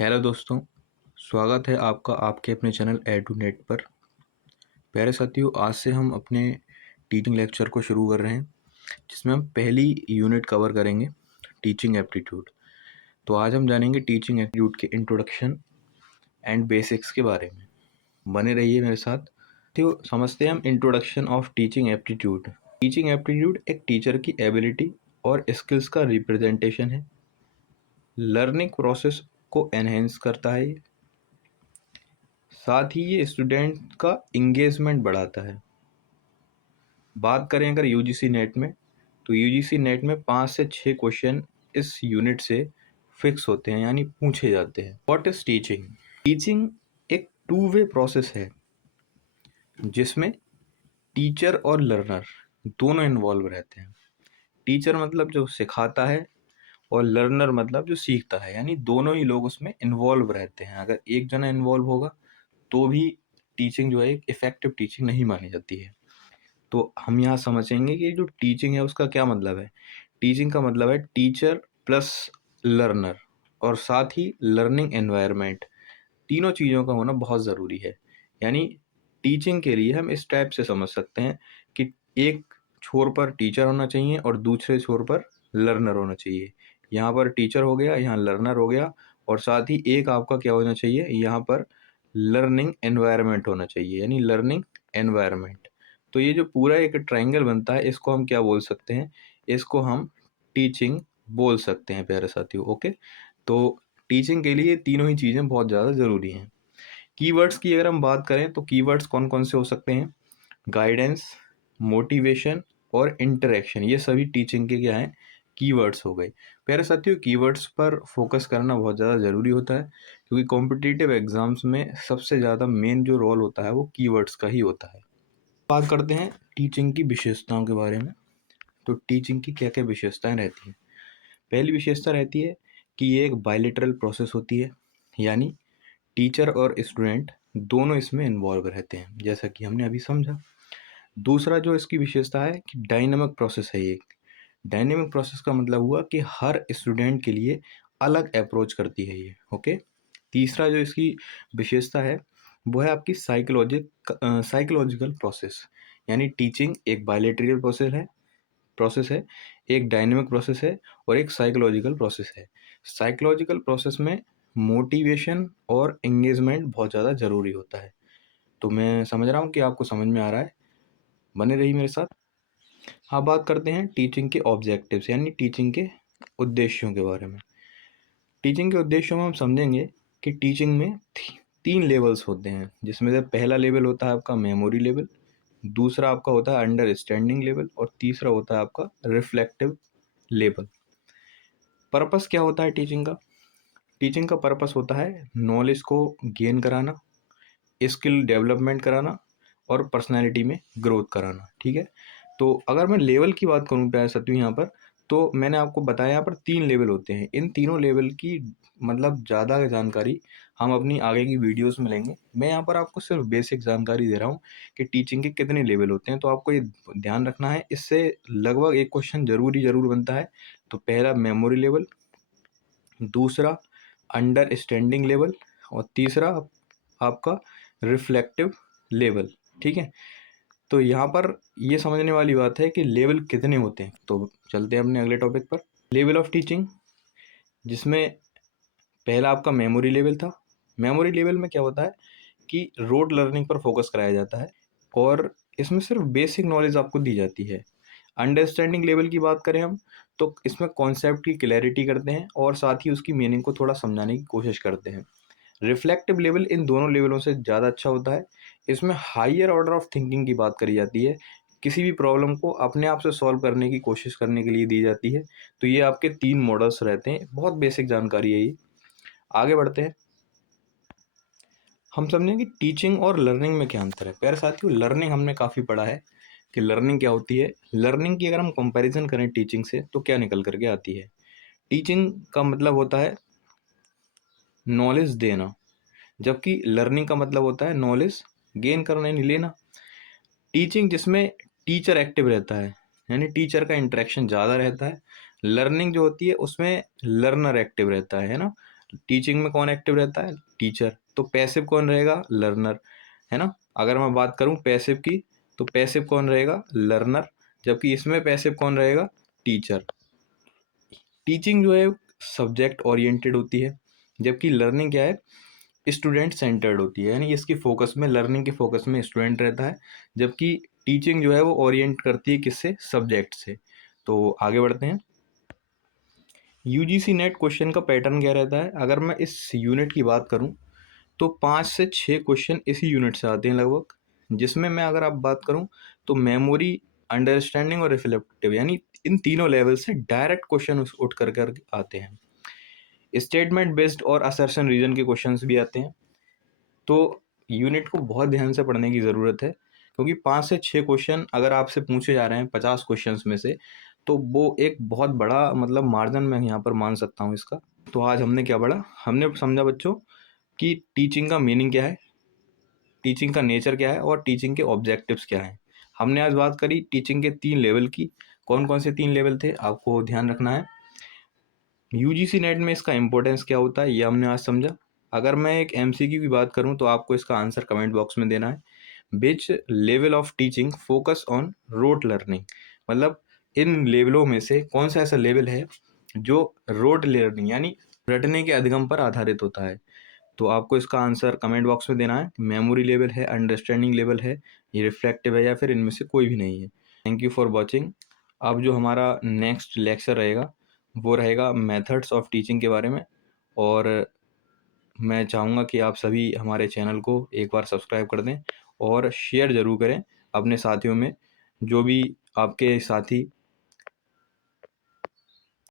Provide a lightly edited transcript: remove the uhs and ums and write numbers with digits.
Hello दोस्तों, स्वागत है आपका आपके अपने चैनल एडुनेट पर। प्यारे साथियों, आज से हम अपने टीचिंग लेक्चर को शुरू कर रहे हैं, जिसमें हम पहली यूनिट कवर करेंगे, टीचिंग एप्टीट्यूड। तो आज हम जानेंगे टीचिंग एप्टीट्यूड के इंट्रोडक्शन एंड बेसिक्स के बारे में। बने रहिए मेरे साथ। तो समझते हैं हम introduction of teaching aptitude. Teaching aptitude एक टीचर की एबिलिटी और स्किल्स का रिप्रेजेंटेशन है। लर्निंग प्रोसेस को एनहेंस करता है, साथ ही ये स्टूडेंट का इंगेजमेंट बढ़ाता है। बात करें अगर यूजीसी नेट में, तो यूजीसी नेट में 5 से 6 क्वेश्चन इस यूनिट से फिक्स होते हैं, यानी पूछे जाते हैं। What is teaching? टीचिंग एक टू वे प्रोसेस है, जिसमें टीचर और लर्नर दोनों इन्वॉल्व रहते हैं। टीचर मतलब जो सिखाता है और लर्नर मतलब जो सीखता है, यानी दोनों ही लोग उसमें इन्वॉल्व रहते हैं। अगर एक जना इन्वॉल्व होगा तो भी टीचिंग जो है एक इफेक्टिव टीचिंग नहीं मानी जाती है। तो हम यहाँ समझेंगे कि जो टीचिंग है उसका क्या मतलब है। टीचिंग का मतलब है टीचर प्लस लर्नर, और साथ ही लर्निंग एनवायरनमेंट। तीनों चीज़ों का होना बहुत ज़रूरी है। यानी टीचिंग के लिए हम इस टाइप से समझ सकते हैं कि एक छोर पर टीचर होना चाहिए और दूसरे छोर पर लर्नर होना चाहिए। यहाँ पर टीचर हो गया, यहाँ लर्नर हो गया, और साथ ही एक आपका क्या होना चाहिए, यहाँ पर लर्निंग एनवायरनमेंट होना चाहिए, यानी लर्निंग एनवायरनमेंट। तो ये जो पूरा एक ट्रायंगल बनता है, इसको हम क्या बोल सकते हैं, इसको हम टीचिंग बोल सकते हैं प्यारे साथियों। ओके, तो टीचिंग के लिए तीनों ही चीज़ें बहुत ज़्यादा ज़रूरी हैं। कीवर्ड्स की अगर हम बात करें तो कीवर्ड्स कौन कौन से हो सकते हैं? गाइडेंस, मोटिवेशन और इंटरेक्शन। ये सभी टीचिंग के क्या हैं? कीवर्ड्स हो गए। प्यारे साथियों, कीवर्ड्स पर फोकस करना बहुत ज़्यादा ज़रूरी होता है, क्योंकि कॉम्पिटिटिव एग्जाम्स में सबसे ज़्यादा मेन जो रोल होता है वो कीवर्ड्स का ही होता है। बात करते हैं टीचिंग की विशेषताओं के बारे में। तो टीचिंग की क्या क्या विशेषताएं रहती हैं? पहली विशेषता रहती है कि ये एक बायलैटरल प्रोसेस होती है, यानी टीचर और स्टूडेंट दोनों इसमें इन्वॉल्व रहते हैं, जैसा कि हमने अभी समझा। दूसरा जो इसकी विशेषता है कि डायनामिक प्रोसेस है ये। डायनेमिक प्रोसेस का मतलब हुआ कि हर स्टूडेंट के लिए अलग अप्रोच करती है ये। ओके। तीसरा जो इसकी विशेषता है वो है आपकी साइकोलॉजिकल प्रोसेस, यानी टीचिंग एक बायलैटरल प्रोसेस है, एक डायनेमिक प्रोसेस है और एक साइकोलॉजिकल प्रोसेस है। साइकोलॉजिकल प्रोसेस में मोटिवेशन और एंगेजमेंट बहुत ज़्यादा ज़रूरी होता है। तो मैं समझ रहा हूँ कि आपको समझ में आ रहा है। बने रहिए मेरे साथ। हाँ, बात करते हैं टीचिंग के ऑब्जेक्टिव्स, यानी टीचिंग के उद्देश्यों के बारे में। टीचिंग के उद्देश्यों में हम समझेंगे कि टीचिंग में 3 लेवल्स होते हैं, जिसमें से पहला लेवल होता है आपका मेमोरी लेवल, दूसरा आपका होता है अंडरस्टैंडिंग लेवल, और तीसरा होता है आपका रिफ्लेक्टिव लेवल। पर्पस क्या होता है टीचिंग का? टीचिंग का पर्पस होता है नॉलेज को गेन कराना, स्किल डेवलपमेंट कराना और पर्सनैलिटी में ग्रोथ कराना। ठीक है। तो अगर मैं लेवल की बात करूँ प्यारे साथियों यहाँ पर, तो मैंने आपको बताया यहाँ पर 3 लेवल होते हैं। इन तीनों लेवल की मतलब ज़्यादा जानकारी हम अपनी आगे की वीडियोस में लेंगे। मैं यहाँ पर आपको सिर्फ बेसिक जानकारी दे रहा हूँ कि टीचिंग के कितने लेवल होते हैं, तो आपको ये ध्यान रखना है। इससे लगभग एक क्वेश्चन ज़रूर बनता है। तो पहला मेमोरी लेवल, दूसरा अंडरस्टैंडिंग लेवल, और तीसरा आपका रिफ्लेक्टिव लेवल। ठीक है। तो यहाँ पर ये समझने वाली बात है कि लेवल कितने होते हैं। तो चलते हैं अपने अगले टॉपिक पर, लेवल ऑफ टीचिंग, जिसमें पहला आपका मेमोरी लेवल था। मेमोरी लेवल में क्या होता है कि रोड लर्निंग पर फोकस कराया जाता है और इसमें सिर्फ बेसिक नॉलेज आपको दी जाती है। अंडरस्टैंडिंग लेवल की बात करें हम, तो इसमें कॉन्सेप्ट की क्लैरिटी करते हैं और साथ ही उसकी मीनिंग को थोड़ा समझाने की कोशिश करते हैं। रिफ्लेक्टिव लेवल इन दोनों लेवलों से ज़्यादा अच्छा होता है। इसमें हायर ऑर्डर ऑफ थिंकिंग की बात करी जाती है, किसी भी प्रॉब्लम को अपने आप से सॉल्व करने की कोशिश करने के लिए दी जाती है। तो ये आपके 3 मॉडल्स रहते हैं। बहुत बेसिक जानकारी है ये। आगे बढ़ते हैं, हम समझेंगे टीचिंग और लर्निंग में क्या अंतर है। प्यारे साथियों, लर्निंग हमने काफ़ी पढ़ा है कि लर्निंग क्या होती है। लर्निंग की अगर हम कंपैरिजन करें टीचिंग से, तो क्या निकल करके आती है? टीचिंग का मतलब होता है नॉलेज देना, जबकि लर्निंग का मतलब होता है नॉलेज गेन करना, यानी लेना। टीचिंग जिसमें टीचर एक्टिव रहता है, यानी टीचर का इंटरेक्शन ज़्यादा रहता है। लर्निंग जो होती है उसमें लर्नर एक्टिव रहता है ना। टीचिंग में कौन एक्टिव रहता है? टीचर। तो पैसिव कौन रहेगा? लर्नर, है ना? अगर मैं बात करूँ पैसिव की, तो पैसिव कौन रहेगा? लर्नर, जबकि इसमें पैसिव कौन रहेगा? टीचर। टीचिंग जो है सब्जेक्ट ओरिएंटेड होती है, जबकि लर्निंग क्या है? स्टूडेंट सेंटर्ड होती है, यानी इसकी फोकस में, लर्निंग के फोकस में स्टूडेंट रहता है, जबकि टीचिंग जो है वो ओरिएंट करती है किससे? सब्जेक्ट से। तो आगे बढ़ते हैं। यूजीसी नेट क्वेश्चन का पैटर्न क्या रहता है? अगर मैं इस यूनिट की बात करूं तो 5 से 6 क्वेश्चन इसी यूनिट से आते हैं लगभग, जिसमें मैं अगर आप बात करूं तो मेमोरी, अंडरस्टैंडिंग और रिफ्लेक्टिव, यानी इन तीनों लेवल से डायरेक्ट क्वेश्चन उठ कर आते हैं। स्टेटमेंट बेस्ड और असर्शन रीजन के क्वेश्चंस भी आते हैं। तो यूनिट को बहुत ध्यान से पढ़ने की ज़रूरत है, क्योंकि 5 से 6 क्वेश्चन अगर आपसे पूछे जा रहे हैं 50 क्वेश्चंस में से, तो वो एक बहुत बड़ा मतलब मार्जिन मैं यहाँ पर मान सकता हूँ इसका। तो आज हमने क्या पढ़ा? हमने समझा बच्चों कि टीचिंग का मीनिंग क्या है, टीचिंग का नेचर क्या है और टीचिंग के ऑब्जेक्टिव्स क्या हैं। हमने आज बात करी टीचिंग के 3 लेवल की। कौन कौन से 3 लेवल थे आपको ध्यान रखना है। यूजीसी नेट में इसका इंपॉर्टेंस क्या होता है ये हमने आज समझा। अगर मैं एक एमसीक्यू की बात करूं तो आपको इसका आंसर कमेंट बॉक्स में देना है। Which level of teaching focus on rote learning, मतलब इन लेवलों में से कौन सा ऐसा लेवल है जो रोट लर्निंग यानी रटने के अधिगम पर आधारित होता है। तो आपको इसका आंसर कमेंट बॉक्स में देना है। मेमोरी लेवल है, अंडरस्टैंडिंग लेवल है, ये रिफ्लेक्टिव है, या फिर इनमें से कोई भी नहीं है। Thank you for watching. अब जो हमारा नेक्स्ट लेक्चर रहेगा वो रहेगा मेथड्स ऑफ टीचिंग के बारे में, और मैं चाहूँगा कि आप सभी हमारे चैनल को एक बार सब्सक्राइब कर दें और शेयर ज़रूर करें अपने साथियों में, जो भी आपके साथी